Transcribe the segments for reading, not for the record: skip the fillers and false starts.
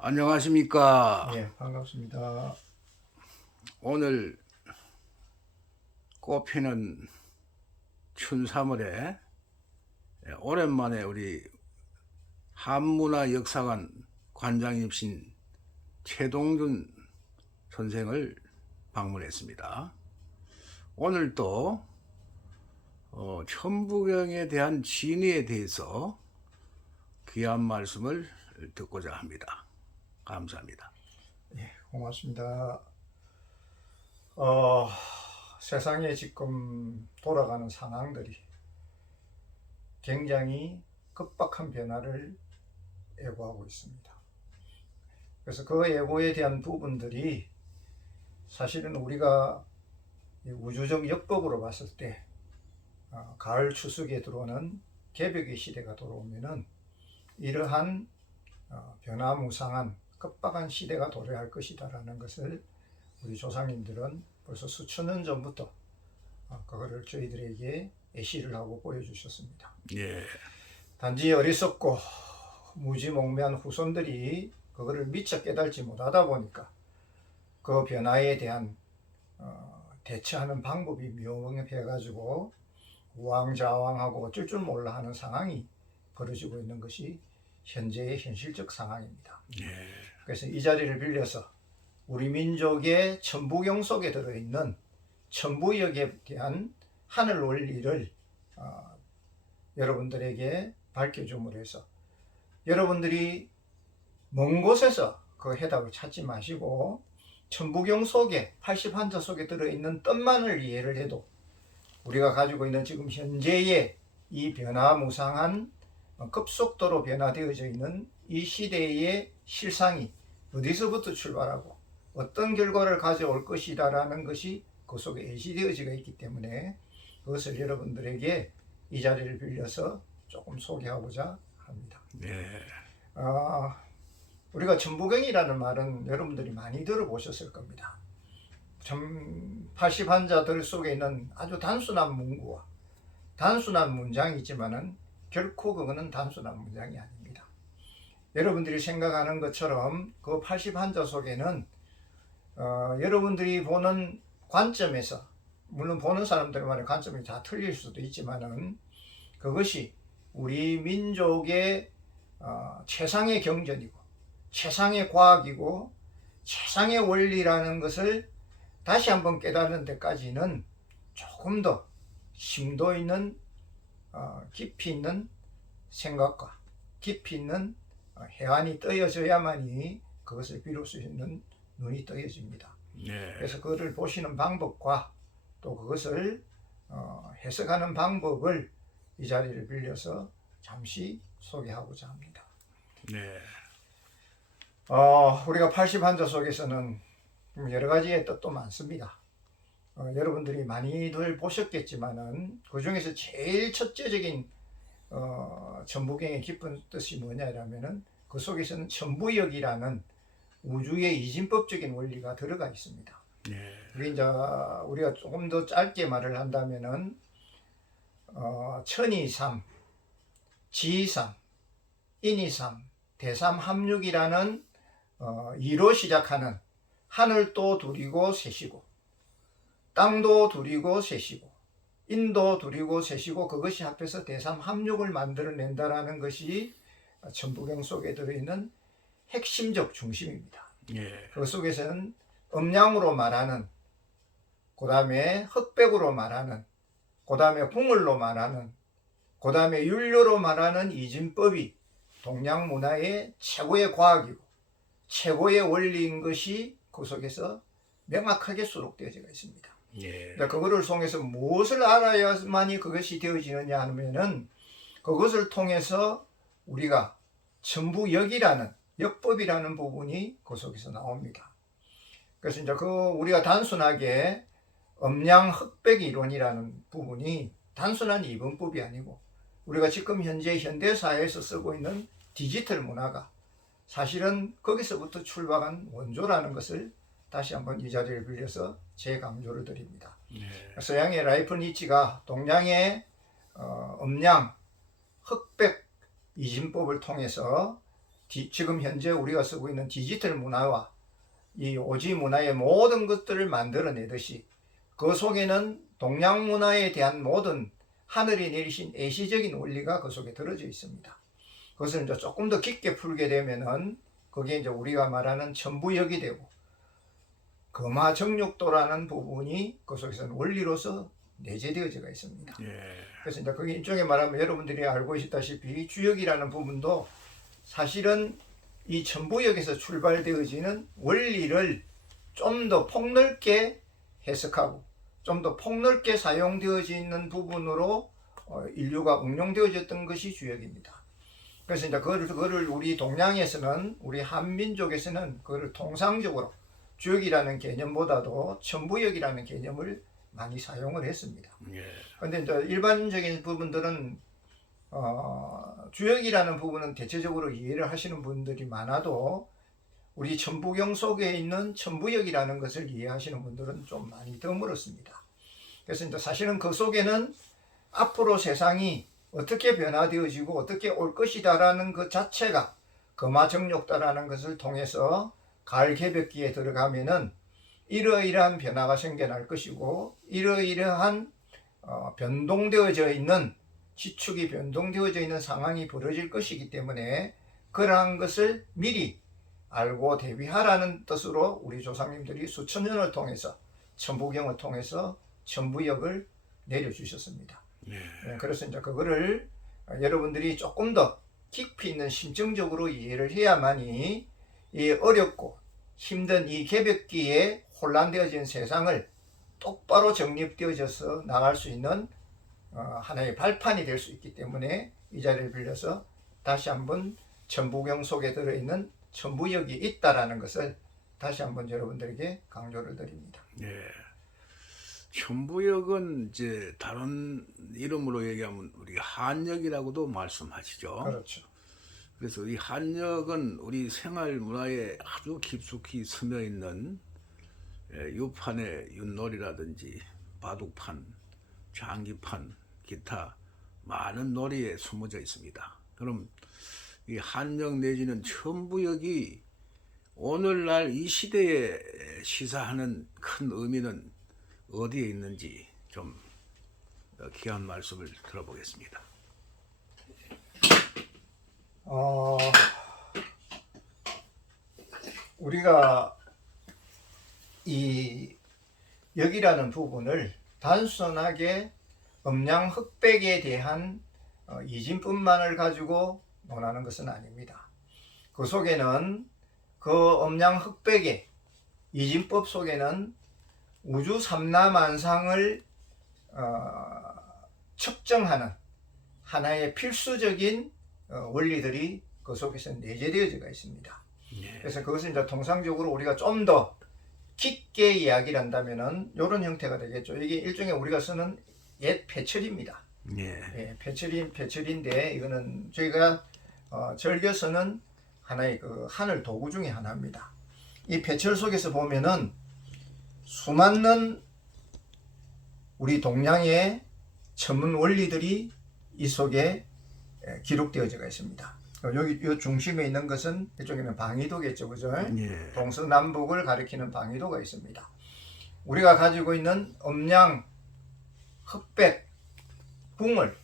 안녕하십니까. 예, 반갑습니다. 오늘 꽃피는 춘 3월에 오랜만에 우리 한문화역사관 관장이신 최동준 선생을 방문했습니다. 오늘 또 천부경에 대한 진위에 대해서 귀한 말씀을 듣고자 합니다. 감사합니다. 예, 고맙습니다. 세상에 지금 돌아가는 상황들이 굉장히 급박한 변화를 예고하고 있습니다. 그래서 그 예고에 대한 부분들이 사실은 우리가 우주적 역법으로 봤을 때 가을 추석에 들어오는 개벽의 시대가 돌아오면은 이러한 변화무쌍한 급박한 시대가 도래할 것이다라는 것을 우리 조상님들은 벌써 수천 년 전부터 그거를 저희들에게 예시를 하고 보여주셨습니다. 예. 단지 어리석고 무지몽매한 후손들이 그거를 미처 깨달지 못하다 보니까 그 변화에 대한 대처하는 방법이 미흡해가지고 우왕좌왕하고 어쩔 줄 몰라 하는 상황이 벌어지고 있는 것이 현재의 현실적 상황입니다. 예. 그래서 이 자리를 빌려서 우리 민족의 천부경 속에 들어있는 천부역에 대한 하늘 원리를 여러분들에게 밝혀줌으로 해서 여러분들이 먼 곳에서 그 해답을 찾지 마시고 천부경 속에 81자 속에 들어있는 뜻만을 이해를 해도 우리가 가지고 있는 지금 현재의 이 변화무쌍한 급속도로 변화되어져 있는 이 시대의 실상이 어디서부터 출발하고 어떤 결과를 가져올 것이다라는 것이 그 속에 예시되어져 있기 때문에 그것을 여러분들에게 이 자리를 빌려서 조금 소개하고자 합니다. 네. 우리가 천부경이라는 말은 여러분들이 많이 들어보셨을 겁니다. 81자들 속에 있는 아주 단순한 문구와 단순한 문장이지만은 결코 그거는 단순한 문장이 아닙니다. 여러분들이 생각하는 것처럼 그 81자 속에는 여러분들이 보는 관점에서 물론 보는 사람들만의 관점이 다 틀릴 수도 있지만은 그것이 우리 민족의 최상의 경전이고 최상의 과학이고 최상의 원리라는 것을 다시 한번 깨닫는 데까지는 조금 더 심도 있는 깊이 있는 생각과 깊이 있는 해안이 떠여져야만이 그것을 비울 수 있는 눈이 떠여집니다. 네. 그래서 그것을 보시는 방법과 또 그것을 해석하는 방법을 이 자리를 빌려서 잠시 소개하고자 합니다. 네. 우리가 81자 속에서는 여러 가지의 뜻도 많습니다. 여러분들이 많이들 보셨겠지만은 그 중에서 제일 첫째적인 천부경의 깊은 뜻이 뭐냐라면은 그 속에서는 천부역이라는 우주의 이진법적인 원리가 들어가 있습니다. 네. 그게 이제 우리가 조금 더 짧게 말을 한다면은 천이삼, 지삼, 인이삼, 대삼합육이라는 이로 시작하는 하늘도 둘이고 셋이고 땅도 둘이고 셋이고 인도 둘이고 셋이고 그것이 합해서 대삼합육을 만들어낸다라는 것이 천부경 속에 들어있는 핵심적 중심입니다. 예. 그 속에서는 음양으로 말하는, 그 다음에 흑백으로 말하는, 그 다음에 국물로 말하는, 그 다음에 윤료로 말하는 이진법이 동양 문화의 최고의 과학이고 최고의 원리인 것이 그 속에서 명확하게 수록되어져 있습니다. 예. 그거를 통해서 무엇을 알아야만이 그것이 되어지느냐 하면은 그것을 통해서 우리가 천부역이라는 역법이라는 부분이 그 속에서 나옵니다. 그래서 이제 우리가 단순하게 음양 흑백 이론이라는 부분이 단순한 이분법이 아니고 우리가 지금 현재 현대 사회에서 쓰고 있는 디지털 문화가 사실은 거기서부터 출발한 원조라는 것을 다시 한번 이 자리를 빌려서 재강조를 드립니다. 서양의 라이프니츠가 동양의 음양 흑백 이진법을 통해서 지금 현재 우리가 쓰고 있는 디지털 문화와 이 오지 문화의 모든 것들을 만들어내듯이 그 속에는 동양 문화에 대한 모든 하늘이 내리신 애시적인 원리가 그 속에 들어져 있습니다. 그것을 이제 조금 더 깊게 풀게 되면은 그게 이제 우리가 말하는 천부역이 되고 금화정육도라는 부분이 그 속에서는 원리로서 내재되어져 있습니다. 예. 그래서 이제 그게 일종의 말하면 여러분들이 알고 있다시피 주역이라는 부분도 사실은 이 천부역에서 출발되어지는 원리를 좀 더 폭넓게 해석하고 좀 더 폭넓게 사용되어지는 부분으로 인류가 응용되어졌던 것이 주역입니다. 그래서 이제 그거를 우리 동양에서는 우리 한민족에서는 그거를 통상적으로 주역이라는 개념보다도 천부역이라는 개념을 많이 사용을 했습니다. 그런데 이제 일반적인 부분들은 주역이라는 부분은 대체적으로 이해를 하시는 분들이 많아도 우리 천부경 속에 있는 천부역이라는 것을 이해하시는 분들은 좀 많이 드물었습니다. 그래서 이제 사실은 그 속에는 앞으로 세상이 어떻게 변화되어지고 어떻게 올 것이다라는 그 자체가 금화정욕다라는 것을 통해서 가을 개벽기에 들어가면은 이러이러한 변화가 생겨날 것이고 이러이러한 변동되어져 있는 지축이 변동되어져 있는 상황이 벌어질 것이기 때문에 그러한 것을 미리 알고 대비하라는 뜻으로 우리 조상님들이 수천 년을 통해서 천부경을 통해서 천부역을 내려주셨습니다. 그래서 이제 그거를 여러분들이 조금 더 깊이 있는 심정적으로 이해를 해야만이 이 어렵고 힘든 이 개벽기에 혼란되어진 세상을 똑바로 정립되어져서 나갈 수 있는 하나의 발판이 될 수 있기 때문에 이 자리를 빌려서 다시 한번 천부경 속에 들어있는 천부역이 있다라는 것을 다시 한번 여러분들에게 강조를 드립니다. 예. 천부역은 이제 다른 이름으로 얘기하면 우리 한역이라고도 말씀하시죠. 그렇죠. 그래서 이 한역은 우리 생활 문화에 아주 깊숙이 스며 있는 유판의 윷놀이라든지 바둑판, 장기판, 기타 많은 놀이에 숨어져 있습니다. 그럼 이 한역 내지는 천부역이 오늘날 이 시대에 시사하는 큰 의미는 어디에 있는지 좀 귀한 말씀을 들어보겠습니다. 우리가 이 역이라는 부분을 단순하게 음양 흑백에 대한 이진법만을 가지고 논하는 것은 아닙니다. 그 속에는 그 음양 흑백의 이진법 속에는 우주 삼라만상을 측정하는 하나의 필수적인 원리들이 그 속에서 내재되어져 있습니다. 그래서 그것은 이제 통상적으로 우리가 좀 더 깊게 이야기를 한다면은 이런 형태가 되겠죠. 이게 일종의 우리가 쓰는 옛 배철입니다. 예, 배철인데 이거는 저희가 절겨서는 하나의 그 하늘 도구 중에 하나입니다. 이 배철 속에서 보면은 수많은 우리 동양의 천문 원리들이 이 속에 기록되어져 있습니다. 여기 이 중심에 있는 것은 이쪽에는 방위도겠죠, 그죠? 동서남북을 가리키는 방위도가 있습니다. 우리가 가지고 있는 음양, 흑백, 궁을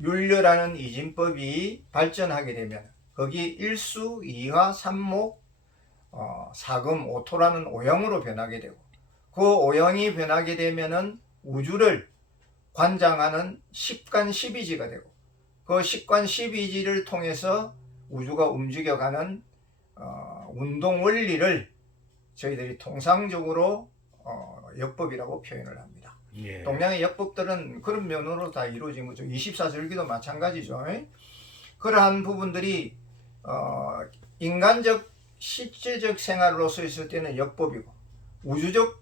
율려라는 이진법이 발전하게 되면 거기 일수, 이화, 삼목, 사금, 오토라는 오형으로 변하게 되고 그 오형이 변하게 되면은 우주를 관장하는 십관 십이지가 되고 그 십관 십이지를 통해서 우주가 움직여가는 운동 원리를 저희들이 통상적으로 역법이라고 표현을 합니다. 동양의 역법들은 그런 면으로 다 이루어진 거죠. 24절기도 마찬가지죠. 그러한 부분들이 인간적 실제적 생활로서 있을 때는 역법이고 우주적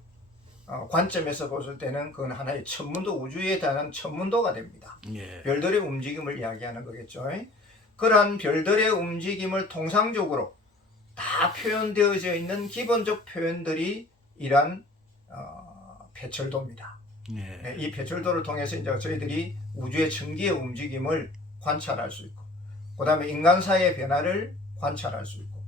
관점에서 봤을 때는 그건 하나의 천문도, 우주에 대한 천문도가 됩니다. 별들의 움직임을 이야기하는 거겠죠. 그러한 별들의 움직임을 통상적으로 다 표현되어져 있는 기본적 표현들이 이러한 배철도입니다. 이 배철도를 통해서 이제 저희들이 우주의 천기의 움직임을 관찰할 수 있고 그 다음에 인간사의 변화를 관찰할 수 있고,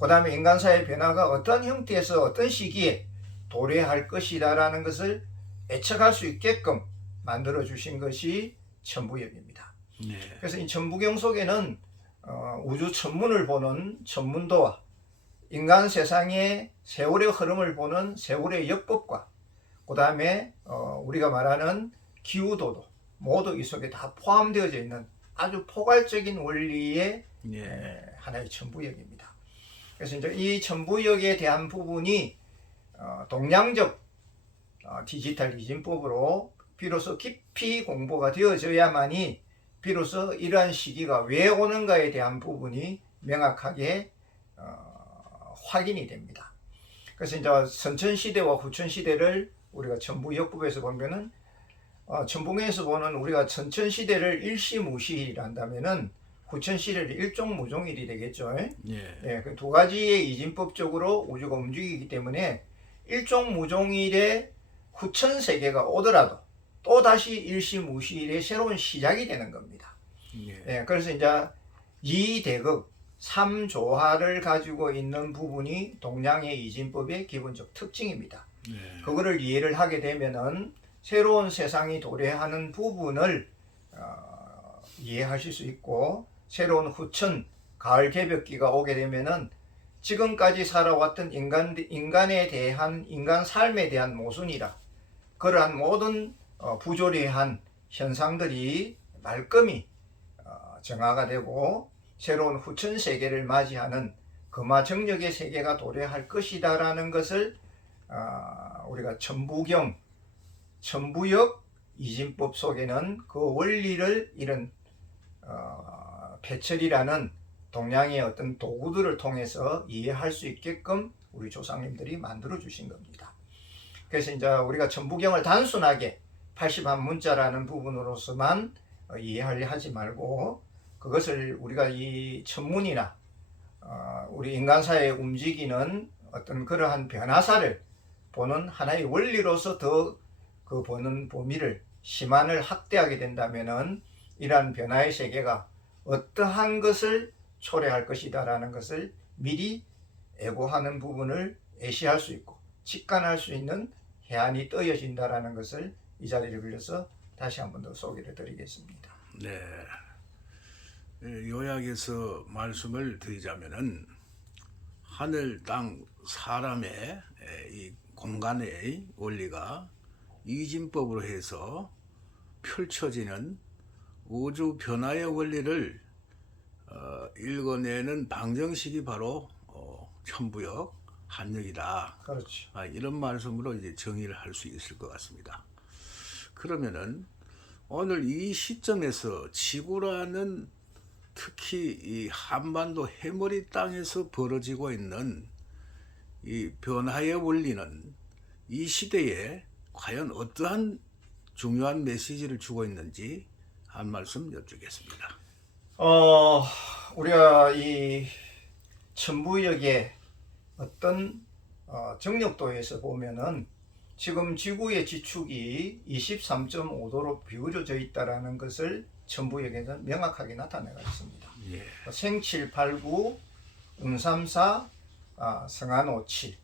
그 다음에 인간사의 변화가 어떤 형태에서 어떤 시기에 도래할 것이다라는 것을 예측할 수 있게끔 만들어 주신 것이 천부역입니다. 네. 그래서 이 천부경 속에는 우주 천문을 보는 천문도와 인간 세상의 세월의 흐름을 보는 세월의 역법과 그 다음에 우리가 말하는 기후도도 모두 이 속에 다 포함되어져 있는 아주 포괄적인 원리의 하나의 천부역입니다. 그래서 이제 이 천부역에 대한 부분이 동량적 디지털 이진법으로 비로소 깊이 공부가 되어져야만이 비로소 이러한 시기가 왜 오는가에 대한 부분이 명확하게 확인이 됩니다. 그래서 이제 선천시대와 후천시대를 우리가 천부역법에서 보면은 천부경에서 보는 우리가 선천시대를 일시무시일한다면은 후천시대를 일종무종일이 되겠죠. 그 두 가지의 이진법적으로 우주가 움직이기 때문에 일종무종일의 후천세계가 오더라도 또 다시 일시무시일의 새로운 시작이 되는 겁니다. 그래서 이제 이대극 3조화를 가지고 있는 부분이 동량의 이진법의 기본적 특징입니다. 그거를 이해를 하게 되면은 새로운 세상이 도래하는 부분을 이해하실 수 있고, 새로운 후천 가을 개벽기가 오게 되면은 지금까지 살아왔던 인간에 대한 인간 삶에 대한 모순이라 그러한 모든 부조리한 현상들이 말끔히 정화가 되고 새로운 후천 세계를 맞이하는 금화정력의 세계가 도래할 것이다라는 것을 우리가 천부역 이진법 속에는 그 원리를 이런 배철이라는 동양의 어떤 도구들을 통해서 이해할 수 있게끔 우리 조상님들이 만들어 주신 겁니다. 그래서 이제 우리가 천부경을 단순하게 81문자라는 부분으로서만 이해하려 하지 말고, 그것을 우리가 이 천문이나 우리 인간사에 움직이는 어떤 그러한 변화사를 보는 하나의 원리로서 더 그 보는 범위를 심한을 확대하게 된다면은 이러한 변화의 세계가 어떠한 것을 초래할 것이다라는 것을 미리 예고하는 부분을 예시할 수 있고 직관할 수 있는 해안이 떠여진다라는 것을 이 자리를 빌려서 다시 한 번 더 소개를 드리겠습니다. 네. 요약해서 말씀을 드리자면은 하늘, 땅, 사람의 이 공간의 원리가 이진법으로 해서 펼쳐지는 우주 변화의 원리를 읽어내는 방정식이 바로 천부역 한역이다. 그렇죠. 이런 말씀으로 이제 정의를 할 수 있을 것 같습니다. 그러면은 오늘 이 시점에서 지구라는 특히 이 한반도 해머리 땅에서 벌어지고 있는 이 변화의 원리는 이 시대에 과연 어떠한 중요한 메시지를 주고 있는지 한 말씀 여쭙겠습니다. 우리가 이 천부역의 어떤 정력도에서 보면은 지금 지구의 지축이 23.5도로 비우려져 있다라는 것을 천부역에는 명확하게 나타내고 있습니다. 생칠 89, 운삼사, 성안오칠,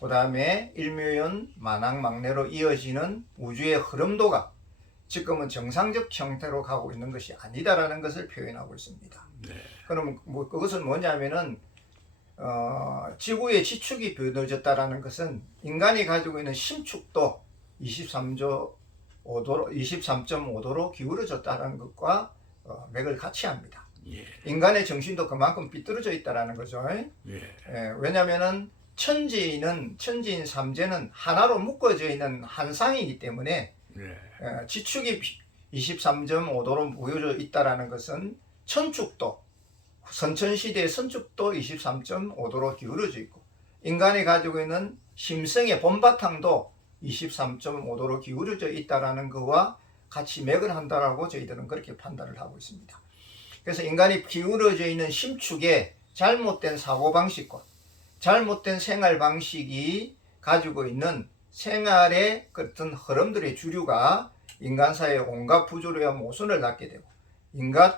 그 다음에 일묘연, 만왕망래로 이어지는 우주의 흐름도가 지금은 정상적 형태로 가고 있는 것이 아니다라는 것을 표현하고 있습니다. 그럼 그것은 뭐냐면은 지구의 지축이 변해졌다라는 것은 인간이 가지고 있는 심축도 23.5도로 기울어졌다는 것과 맥을 같이 합니다. 인간의 정신도 그만큼 삐뚤어져 있다는 거죠. 왜냐하면 천지인 삼재는 하나로 묶어져 있는 한 쌍이기 때문에 지축이 23.5도로 모여져 있다는 것은 천축도, 선천시대의 선축도 23.5도로 기울어져 있고 인간이 가지고 있는 심성의 본바탕도 23.5도로 기울어져 있다는 것과 같이 맥을 한다라고 저희들은 그렇게 판단을 하고 있습니다. 그래서 인간이 기울어져 있는 심축에 잘못된 사고방식과 잘못된 생활방식이 가지고 있는 생활의 어떤 흐름들의 주류가 인간사의 온갖 부조리와 모순을 낳게 되고 인간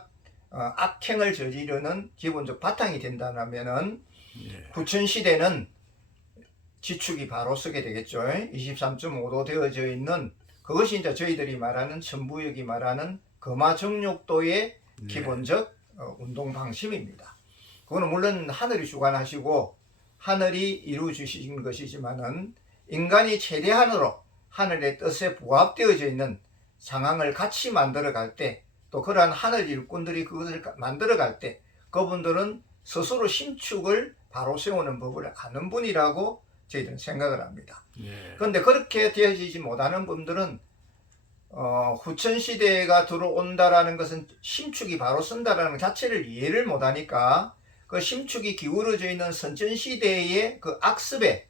악행을 저지르는 기본적 바탕이 된다면은 예. 부천시대는 지축이 바로 서게 되겠죠. 23.5도 되어져 있는 그것이 이제 저희들이 말하는 천부역이 말하는 금화정욕도의 네. 기본적 운동 방식입니다. 그거는 물론 하늘이 주관하시고 하늘이 이루어 주신 것이지만은 인간이 최대한으로 하늘의 뜻에 부합되어져 있는 상황을 같이 만들어 갈 때, 또 그러한 하늘 일꾼들이 그것을 만들어 갈 때 그분들은 스스로 심축을 바로 세우는 법을 아는 분이라고 저희들은 생각을 합니다. 예. 그런데 그렇게 되어지지 못하는 분들은 후천시대가 들어온다라는 것은 심축이 바로 선다라는 것 자체를 이해를 못하니까 그 심축이 기울어져 있는 선천시대의 그 악습에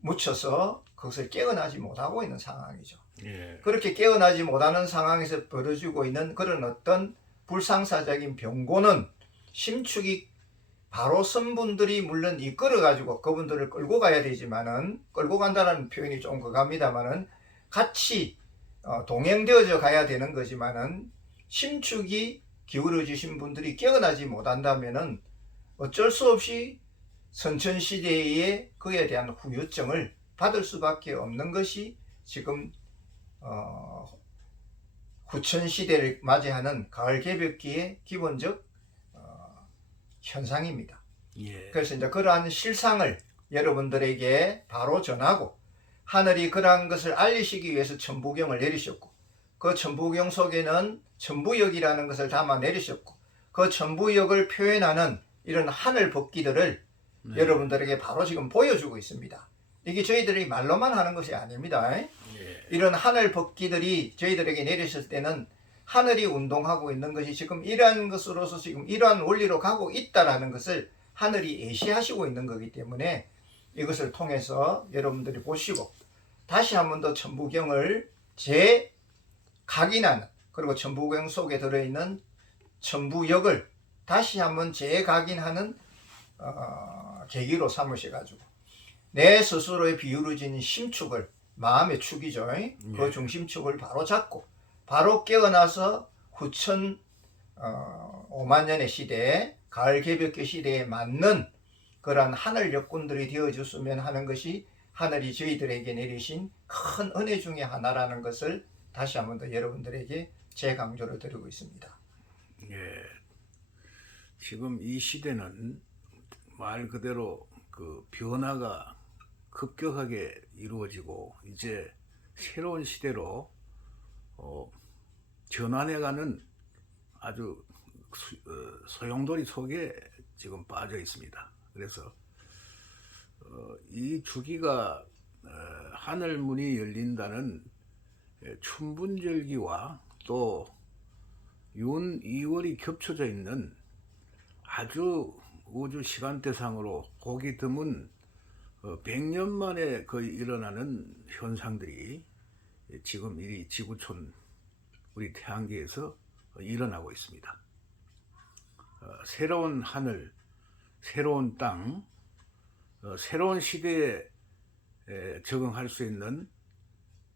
묻혀서 그것을 깨어나지 못하고 있는 상황이죠. 예. 그렇게 깨어나지 못하는 상황에서 벌어지고 있는 그런 어떤 불상사적인 병고는 심축이 바로 선 분들이 물론 이끌어가지고 그분들을 끌고 가야 되지만은, 끌고 간다는 표현이 좀 그갑니다만은 같이 동행되어져 가야 되는 거지만은, 심축이 기울어지신 분들이 깨어나지 못한다면은 어쩔 수 없이 선천시대의 그에 대한 후유증을 받을 수밖에 없는 것이 지금 후천시대를 맞이하는 가을 개벽기의 기본적 현상입니다. 예. 그래서 이제 그러한 실상을 여러분들에게 바로 전하고, 하늘이 그러한 것을 알리시기 위해서 천부경을 내리셨고, 그 천부경 속에는 천부역이라는 것을 담아 내리셨고, 그 천부역을 표현하는 이런 하늘 법기들을 네. 여러분들에게 바로 지금 보여주고 있습니다. 이게 저희들이 말로만 하는 것이 아닙니다. 예. 이런 하늘 법기들이 저희들에게 내리실 때는 하늘이 운동하고 있는 것이 지금 이러한 것으로서 지금 이러한 원리로 가고 있다라는 것을 하늘이 예시하시고 있는 거기 때문에 이것을 통해서 여러분들이 보시고 다시 한 번 더 천부경을 재각인하는, 그리고 천부경 속에 들어있는 천부역을 다시 한번 재각인하는 계기로 삼으셔가지고 내 스스로의 비우러진 심축을, 마음의 축이죠. 그 중심축을 바로 잡고 바로 깨어나서 후천 5만 년의 시대에, 가을 개벽기 시대에 맞는 그러한 하늘 역군들이 되어줬으면 하는 것이 하늘이 저희들에게 내리신 큰 은혜 중에 하나라는 것을 다시 한 번 더 여러분들에게 재강조를 드리고 있습니다. 예. 지금 이 시대는 말 그대로 그 변화가 급격하게 이루어지고 이제 새로운 시대로 전환해가는 아주 소용돌이 속에 지금 빠져 있습니다. 그래서 이 주기가 하늘문이 열린다는 춘분절기와 또 윤, 2월이 겹쳐져 있는 아주 우주 시간대상으로 보기 드문 100년 만에 거의 일어나는 현상들이 지금 이 지구촌 우리 태양계에서 일어나고 있습니다. 새로운 하늘, 새로운 땅, 새로운 시대에 적응할 수 있는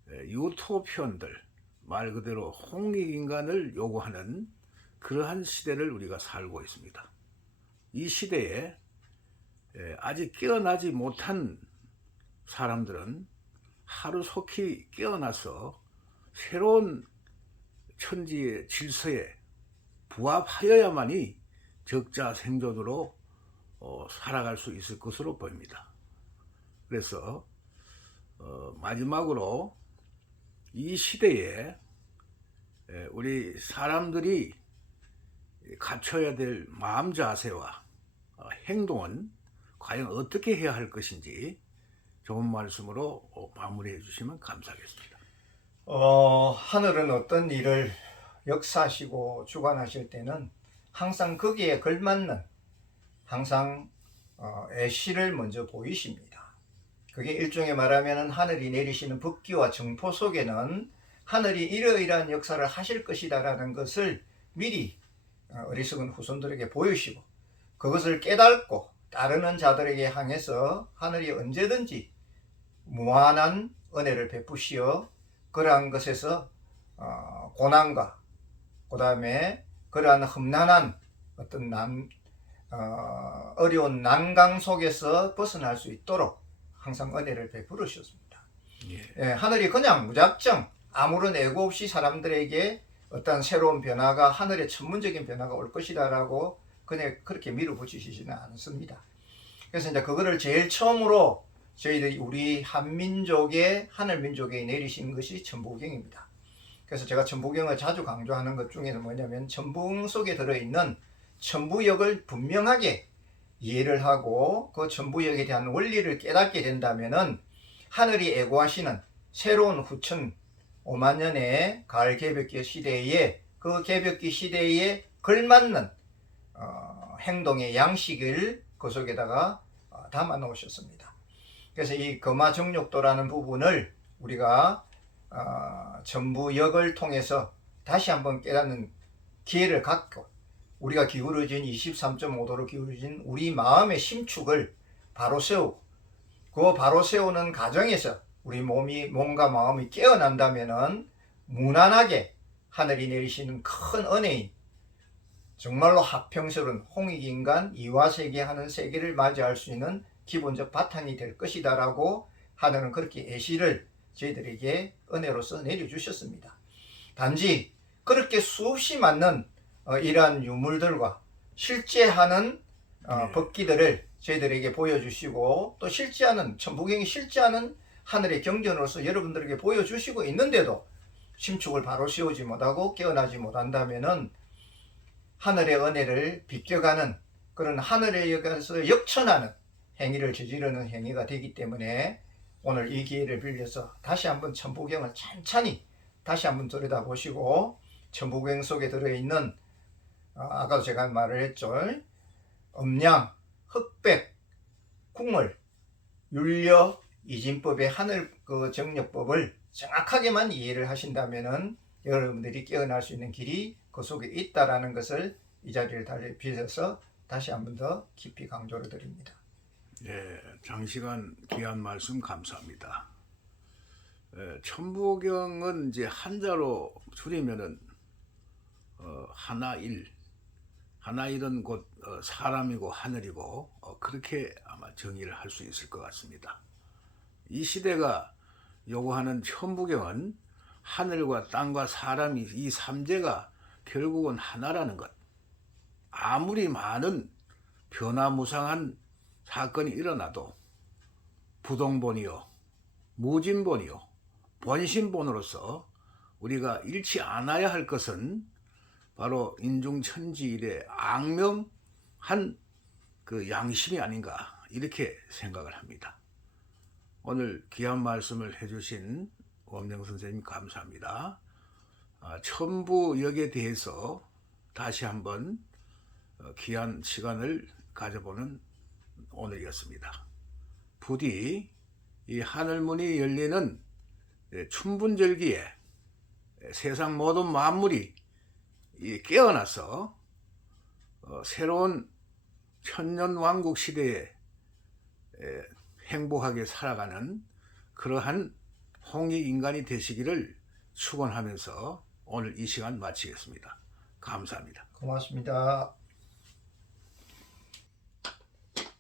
유토피언들, 말 그대로 홍익인간을 요구하는 그러한 시대를 우리가 살고 있습니다. 이 시대에 아직 깨어나지 못한 사람들은 하루속히 깨어나서 새로운 천지의 질서에 부합하여야만이 적자 생존으로 살아갈 수 있을 것으로 보입니다. 그래서 마지막으로 이 시대에 우리 사람들이 갖춰야 될 마음 자세와 행동은 과연 어떻게 해야 할 것인지 좋은 말씀으로 마무리해 주시면 감사하겠습니다. 하늘은 어떤 일을 역사하시고 주관하실 때는 항상 거기에 걸맞는 항상 애시를 먼저 보이십니다. 그게 일종의 말하면 하늘이 내리시는 법기와 정포 속에는 하늘이 이러이러한 역사를 하실 것이다라는 것을 미리 어리석은 후손들에게 보이시고, 그것을 깨닫고 따르는 자들에게 향해서 하늘이 언제든지 무한한 은혜를 베푸시어 그러한 것에서 고난과 그 다음에 그러한 험난한 어떤 어려운 난강 속에서 벗어날 수 있도록 항상 은혜를 베풀어 주셨습니다. 예, 하늘이 그냥 무작정 아무런 애고 없이 사람들에게 어떤 새로운 변화가, 하늘의 천문적인 변화가 올 것이다라고 그냥 그렇게 밀어붙이시지는 않습니다. 그래서 이제 그거를 제일 처음으로 저희들이 우리 한민족의, 하늘민족에 내리신 것이 천부경입니다. 그래서 제가 천부경을 자주 강조하는 것 중에는 뭐냐면, 천부경 속에 들어있는 천부역을 분명하게 이해를 하고 그 천부역에 대한 원리를 깨닫게 된다면은 하늘이 애고하시는 새로운 후천 5만 년의 가을 개벽기 시대에, 그 개벽기 시대에 걸맞는 행동의 양식을 그 속에다가 담아 놓으셨습니다. 그래서 이 거마정력도라는 부분을 우리가 전부역을 통해서 다시 한번 깨닫는 기회를 갖고, 우리가 기울어진 23.5도로 기울어진 우리 마음의 심축을 바로 세우고, 그 바로 세우는 과정에서 우리 몸과 마음이 깨어난다면은 무난하게 하늘이 내리시는 큰 은혜인, 정말로 합평스러운 홍익인간 이화세계 하는 세계를 맞이할 수 있는 기본적 바탕이 될 것이다 라고 하늘은 그렇게 예시를 저희들에게 은혜로서 내려주셨습니다. 단지 그렇게 수없이 많은 이러한 유물들과 실제 하는 법기들을 저희들에게 보여주시고, 또 실제하는, 천부경이 실제하는 하늘의 경전으로서 여러분들에게 보여주시고 있는데도 심축을 바로 세우지 못하고 깨어나지 못한다면은 하늘의 은혜를 비껴가는 그런 하늘에 여기서 역천하는 행위를 저지르는 행위가 되기 때문에, 오늘 이 기회를 빌려서 다시 한번 천부경을 찬찬히 다시 한번 들여다보시고, 천부경 속에 들어있는 아까도 제가 말을 했죠, 음양, 흑백, 국물, 율려, 이진법의 하늘 그 정력법을 정확하게만 이해를 하신다면은 여러분들이 깨어날 수 있는 길이 그 속에 있다라는 것을 이 자리를 빌어서 다시 한번 더 깊이 강조를 드립니다. 네, 장시간 귀한 말씀 감사합니다. 천부경은 이제 한자로 줄이면은 하나일은 곧 사람이고 하늘이고, 그렇게 아마 정의를 할 수 있을 것 같습니다. 이 시대가 요구하는 천부경은 하늘과 땅과 사람이, 이 삼재가 결국은 하나라는 것. 아무리 많은 변화무쌍한 사건이 일어나도 부동본이요, 무진본이요, 본신본으로서 우리가 잃지 않아야 할 것은 바로 인중천지일의 악명한 그 양심이 아닌가, 이렇게 생각을 합니다. 오늘 귀한 말씀을 해주신 원명 선생님 감사합니다. 천부역에 대해서 다시 한번 귀한 시간을 가져보는 오늘이었습니다. 부디 이 하늘문이 열리는 춘분절기에 세상 모든 만물이 깨어나서 새로운 천년왕국 시대에 행복하게 살아가는 그러한 홍익인간이 되시기를 축원하면서 오늘 이 시간 마치겠습니다. 감사합니다. 고맙습니다.